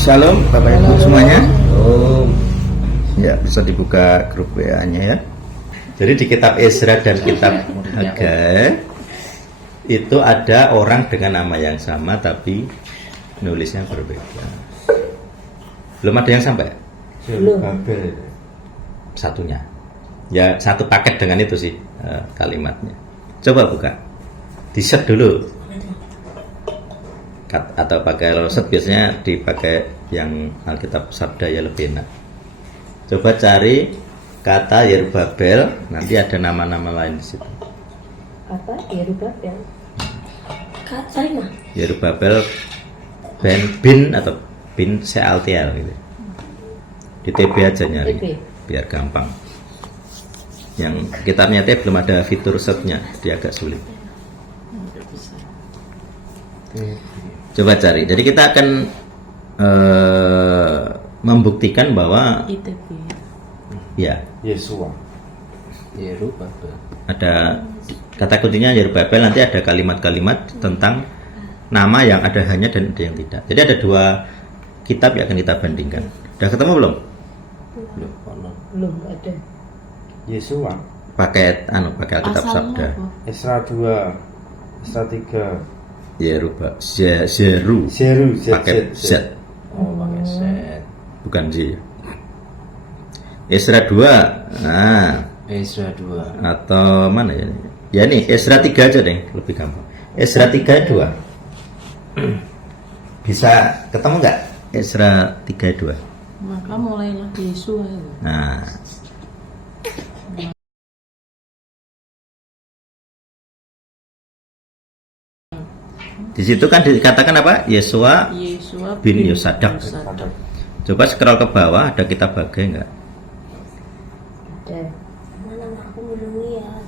Shalom Bapak Ibu semuanya. Ya, bisa dibuka grup WA-nya ya. Jadi di kitab Ezra dan kitab Hagai itu ada orang dengan nama yang sama tapi nulisnya berbeda. Belum ada yang sampai? Belum. Satunya. Ya, satu paket dengan itu sih kalimatnya. Coba buka. Di-set dulu. Atau pakai roset, biasanya dipakai yang Alkitab Sabda ya lebih enak. Coba cari kata Yerubabel, nanti ada nama-nama lain di situ. Apa? Yerubabel. Kata mana? Yerubabel bin atau bin Sealtiel gitu. Di TB aja nyari, biar gampang. Yang kitabnya belum ada fitur setnya, dia agak sulit. Coba cari. Jadi kita akan membuktikan bahwa ya Yesua Yerubabel. Ada kata kuncinya Yerubabel, nanti ada kalimat-kalimat tentang nama yang ada hanya dan ada yang tidak. Jadi ada dua kitab yang akan kita bandingkan. Udah ketemu belum? Belum ada. Yesua Pakai Alkitab Sabda. Esra 2, Esra 3. Zeru pakai Z. Oh, pakai Z. Bukan Z. Ezra 2. Nah, Esra 2. atau mana ya? Ya nih, Ezra 3 aja deh, lebih gampang. Ezra 3 2. Bisa ketemu nggak? Ezra 3 2. Maka mulailah Yesua. Nah, di situ kan dikatakan apa? Yesua bin Yosadak. Coba scroll ke bawah, ada kitab Hagai nggak? Ada. Mana aku belum lihat.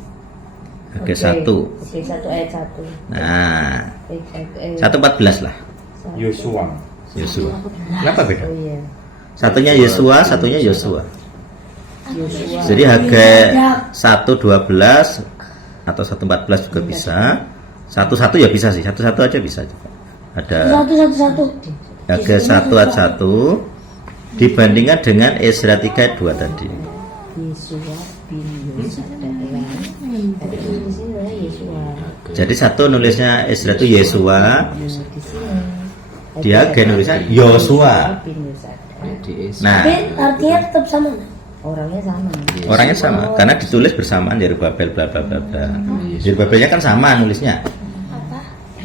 Hagai 1. Oke, 1 ayat 1. Nah, 1:14 lah. Yosua. Yosua. Kenapa beda? Oh iya. Satunya Yesua, satunya Yosua. Yosua. Jadi Hagai 1:12 atau 1:14 juga bisa. 1:1 ya bisa sih, 1:1 aja bisa. Ada Hagai 1 ayat 1 dibandingkan dengan Ezra 3:2 tadi. Yesua bin Yosadak ya. Tapi di sini ada Yesua. Jadi satu nulisnya Ezra itu Yesua, Di sini. dia Hagai nulisnya Yosua. Bin Yosadak. Nah, Bin artinya tetap sama. orangnya sama karena ditulis bersamaan Yerubabel bla bla bla bla. Yerubabelnya kan sama nulisnya.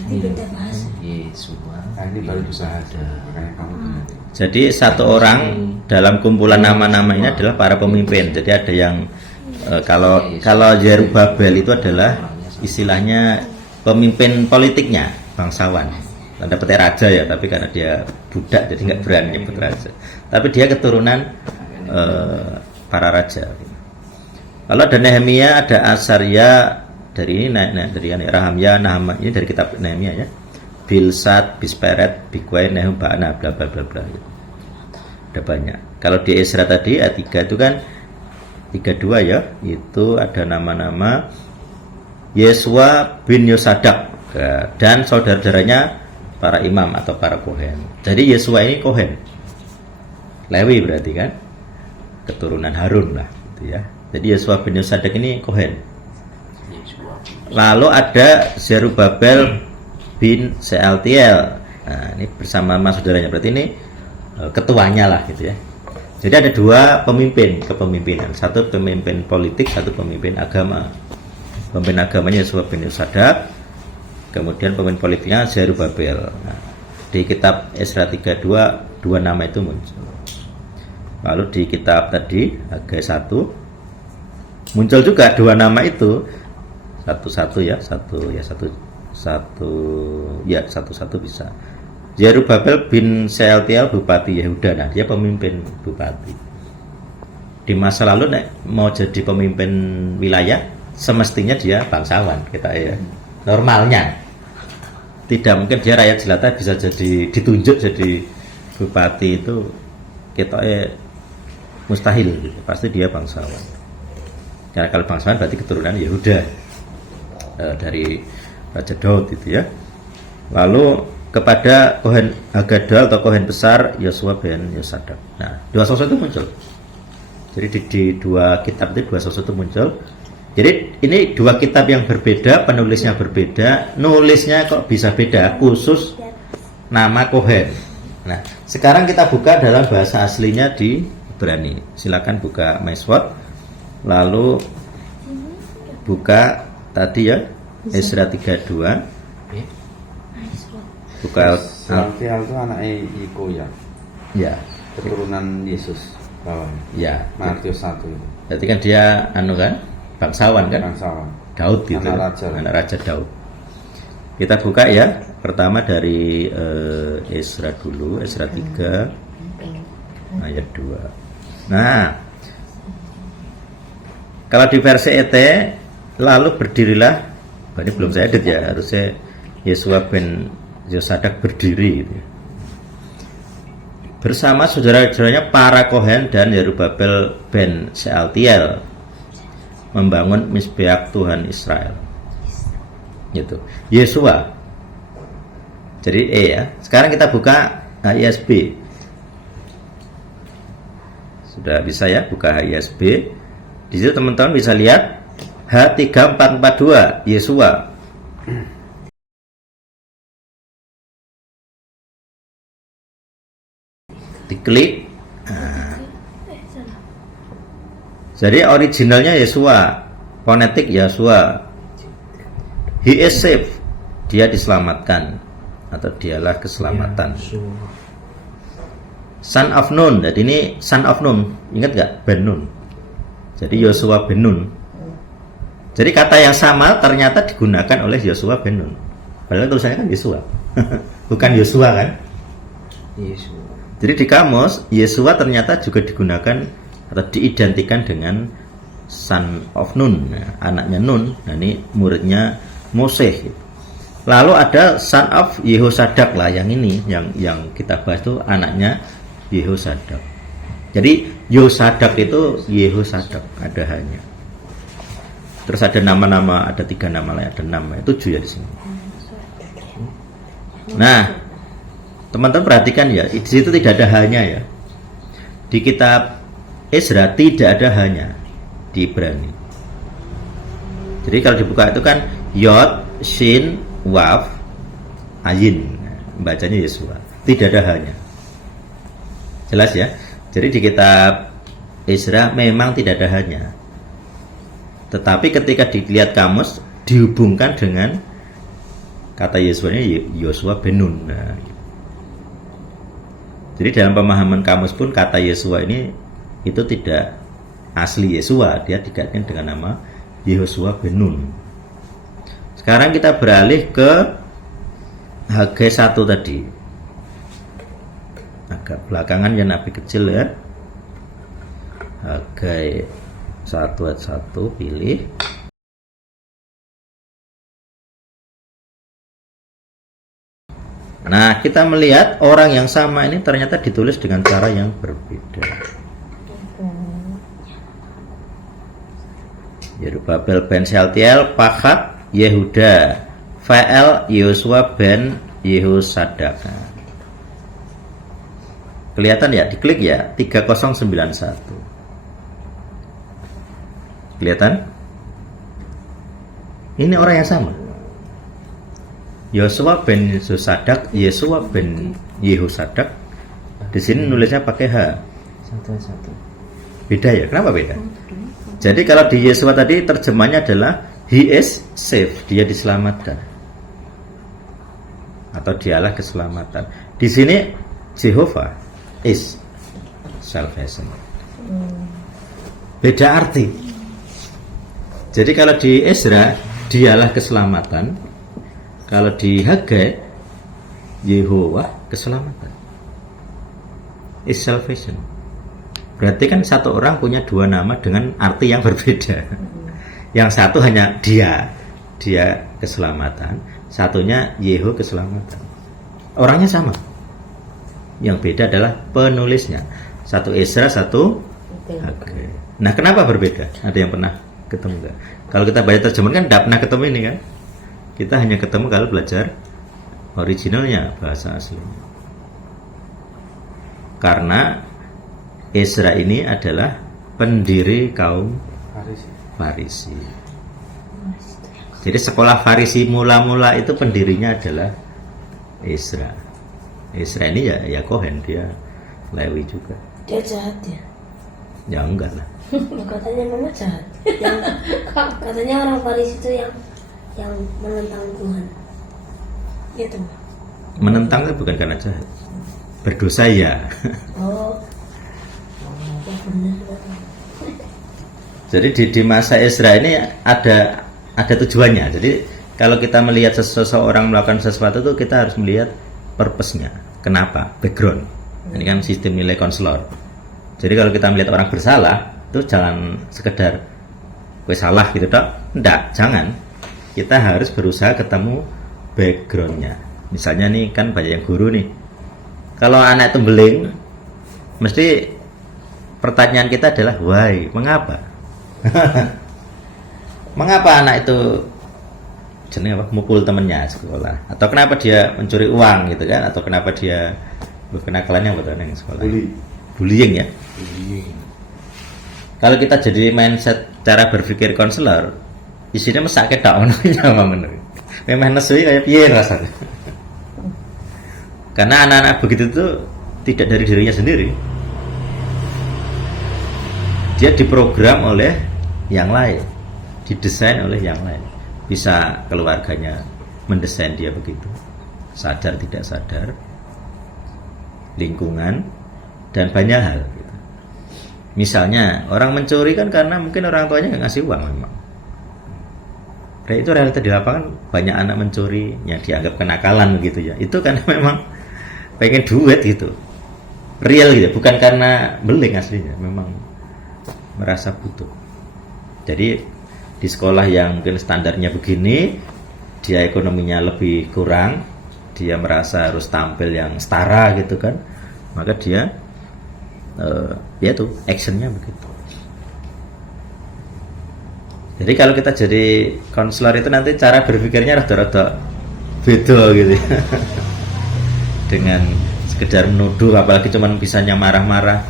Berarti beda bahasa. Yesua. Nah, ini baru bisa ada. Makanya kamu benar. Jadi satu orang dalam kumpulan nama-nama ini adalah para pemimpin. Jadi ada yang kalau Yerubabel itu adalah istilahnya pemimpin politiknya, bangsawan. Tanda petik raja ya, tapi karena dia budak jadi nggak berani nyebut raja. Tapi dia keturunan para raja. Kalau ada Nehemia, ada Asaria, dari Rahamya, Nahama, ini dari kitab Nehemia ya. Bilsat, Bisperet, Bikwai, Nehum, Baana, bla bla bla bla. Ada banyak. Kalau di Ezra tadi ayat 3 itu kan 32 ya, itu ada nama-nama Yesua bin Yosadak dan saudara-saudaranya para imam atau para kohen. Jadi Yesua ini kohen, Lewi berarti kan, keturunan Harun lah gitu ya. Jadi Yesua bin Yosadak ini kohen. Lalu ada Zerubabel bin Sealtiel. Nah, ini bersama saudaranya, berarti ini ketuanya lah gitu ya. Jadi ada dua pemimpin kepemimpinan, satu pemimpin politik, satu pemimpin agama. Pemimpin agamanya Yesua bin Yosadak, kemudian pemimpin politiknya Zerubabel. Nah, di kitab Ezra 3:2 dua nama itu muncul. Lalu di kitab tadi Hagai 1 muncul juga dua nama itu. Satu bisa. Zerubabel bin Sealtiel bupati Yehuda. Nah, dia pemimpin bupati. Di masa lalu mau jadi pemimpin wilayah semestinya dia bangsawan kita ya. Normalnya. Tidak mungkin dia rakyat jelata bisa jadi ditunjuk jadi bupati, itu kita mustahil gitu. Pasti dia bangsawan. Karena kalau bangsawan berarti keturunan Yehuda dari Raja Daud itu ya. Lalu kepada Kohen Hagadol atau Kohen besar Yosua ben Yosadak. Nah, dua sosok itu muncul. Jadi di dua kitab itu dua sosok itu muncul. Jadi ini dua kitab yang berbeda, penulisnya berbeda, nulisnya kok bisa beda, khusus nama Kohen. Nah, sekarang kita buka dalam bahasa aslinya di Ibrani. Silakan buka Maisword, lalu buka tadi ya Ezra 32. Buka Salatiel itu anaknya Iko ya, ya, keturunan Yesus bawahnya. ya. Matius 1 itu. Berarti kan dia kan bangsawan kan? Bangsawan. Daud gitu. Anak raja Daud. Kita buka ya, pertama dari Ezra dulu, Ezra 3 ayat 2. Nah, kalau di versi ET, lalu berdirilah, ini belum saya edit ya, harusnya Yosua ben Yosadak berdiri gitu. Bersama saudara-saudaranya para Kohen dan Yerubabel ben Sealtiel membangun Misbeak Tuhan Israel. Gitu. Yosua. Jadi ya. Sekarang kita buka HISB. Sudah bisa ya buka HISB. Di situ teman-teman bisa lihat H3442 Yosua. Diklik. Nah. Jadi originalnya Yosua, fonetik Yosua. He is saved. Dia diselamatkan atau dialah keselamatan. Son of Nun. Jadi ini son of Nun. Ingat gak? Ben Nun. Jadi Yosua ben Nun. Jadi kata yang sama ternyata digunakan oleh Yosua ben Nun. Padahal tulisannya kan Yosua. Bukan Yosua kan? Yesus. Jadi di kamus Yosua ternyata juga digunakan atau diidentikan dengan son of Nun, anaknya Nun. Nah, ini muridnya Mose. Lalu ada son of Yehosadak lah, yang ini yang kita bahas itu anaknya Yehosadak. Jadi Yosadak itu Yehosadak, ada hanya. Terus ada nama-nama, ada 3 nama lain, ada 7 ya di sini. Nah, teman-teman perhatikan ya, di situ tidak ada hanya ya. Di kitab Ezra tidak ada hanya di Ibrani. Jadi kalau dibuka itu kan Yod, Shin, Waf, Ayin. Bacanya Yosua. Tidak ada hanya. Jelas ya? Jadi di kitab Ezra memang tidak ada hanya. Tetapi ketika dilihat kamus dihubungkan dengan kata Yosua ini Yosua ben Nun. Nah, jadi dalam pemahaman kamus pun kata Yosua ini itu tidak asli Yosua, dia dikaitkan dengan nama Yosua ben Nun. Sekarang kita beralih ke Hagai 1 tadi. Agak belakangan ya, nabi kecil ya. Hagai 1 ayat 1 pilih. Nah, kita melihat orang yang sama ini ternyata ditulis dengan cara yang berbeda. Yerubabel ben Sealtiel, Pahat, Yehuda, Fael, Yosua ben Yehosadak. Kelihatan ya, diklik ya, 3091. Kelihatan? Ini orang yang sama. Yosua ben Yosadak, Yosua ben Yehosadak. Di sini nulisnya pakai H. Beda ya? Kenapa beda? Jadi kalau di Yosua tadi terjemahnya adalah He is saved, dia diselamatkan. Atau dialah keselamatan. Di sini Jehovah is salvation. Beda arti. Jadi kalau di Ezra dialah keselamatan. Kalau di Hagai, Yehovah keselamatan. Is salvation. Berarti kan satu orang punya 2 nama dengan arti yang berbeda. Yang satu hanya dia keselamatan. Satunya Yeho keselamatan. Orangnya sama. Yang beda adalah penulisnya. Satu Ezra, satu Hagai. Nah, kenapa berbeda? Ada yang pernah ketemu nggak? Kalau kita baca terjemahan kan tidak pernah ketemu ini kan? Kita hanya ketemu kalau belajar originalnya, bahasa aslinya. Karena Ezra ini adalah pendiri kaum Farisi. Farisi. Jadi sekolah Farisi mula-mula itu pendirinya adalah Ezra. Ezra ini ya Kohen, dia Lewi juga. Dia jahat ya. Ya enggak lah. Loh, katanya mama jahat. Yang katanya orang Farisi itu yang menentang Tuhan. Gitu. Menentang itu bukan karena jahat. Berdosa ya. Oh. Ya benar. Jadi di masa Ezra ini ada tujuannya. Jadi kalau kita melihat seseorang melakukan sesuatu itu kita harus melihat purpose-nya. Kenapa? Background. Ini kan sistem nilai konselor. Jadi kalau kita melihat orang bersalah itu jangan sekedar gue salah gitu tok. Enggak, jangan. Kita harus berusaha ketemu background-nya. Misalnya nih kan banyak yang guru nih. Kalau anak itu beling, mesti pertanyaan kita adalah why, mengapa? Mengapa anak itu jenenge apa? Mukul temennya sekolah? Atau kenapa dia mencuri uang gitu kan? Atau kenapa dia kenakalannya apa tuh yang sekolah? Bullying ya. Kalau kita jadi mindset cara berpikir konselor, isinya mesake tok ono nyawa menurut. Memang nesu kayak piye rasanya. Karena anak-anak begitu itu tidak dari dirinya sendiri. Dia diprogram oleh yang lain, didesain oleh yang lain. Bisa keluarganya mendesain dia begitu, sadar tidak sadar, lingkungan, dan banyak hal. Misalnya orang mencuri kan karena mungkin orang tuanya nggak ngasih uang memang. Kayak itu realita di lapangan, banyak anak mencuri yang dianggap kenakalan gitu ya. Itu kan memang pengen duit gitu, real gitu, bukan karena beling aslinya, memang merasa butuh. Jadi di sekolah yang mungkin standarnya begini, dia ekonominya lebih kurang, dia merasa harus tampil yang setara gitu kan, maka dia ya tuh actionnya begitu. Jadi kalau kita jadi konselor itu nanti cara berpikirnya rada-rada beda gitu ya. Dengan sekedar menuduh, apalagi cuman bisanya marah-marah.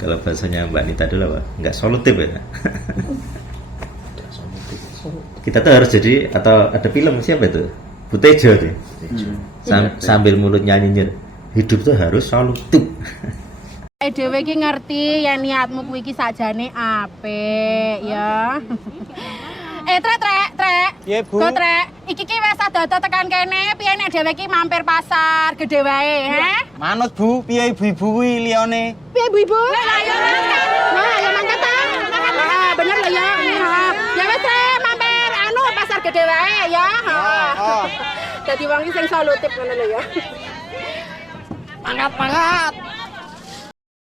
Kalau bahasanya Mbak Nita dulu apa? Nggak solutif ya. Kita tuh harus jadi, atau ada film siapa itu? Butejo tuh. Sambil mulutnya nyinyir, hidup tuh harus solutif. Dhewe iki ngerti yen niatmu kuwi iki sakjane apik ya. Trek. Iya, Bu. Go Trek. Iki ki wis ada tekan kene, piye nek dhewe iki mampir pasar gede wae, he? Manut Bu, piye ibu-ibu kuwi liyane? Piye ibu-ibu? Lah ya mangkat. Nah, ya mangkat ta. Ah, bener lah ya. Ya wis Trek, mampir anu pasar gede wae ya. Dadi wong iki sing solutif ngono lho ya. Mangkat.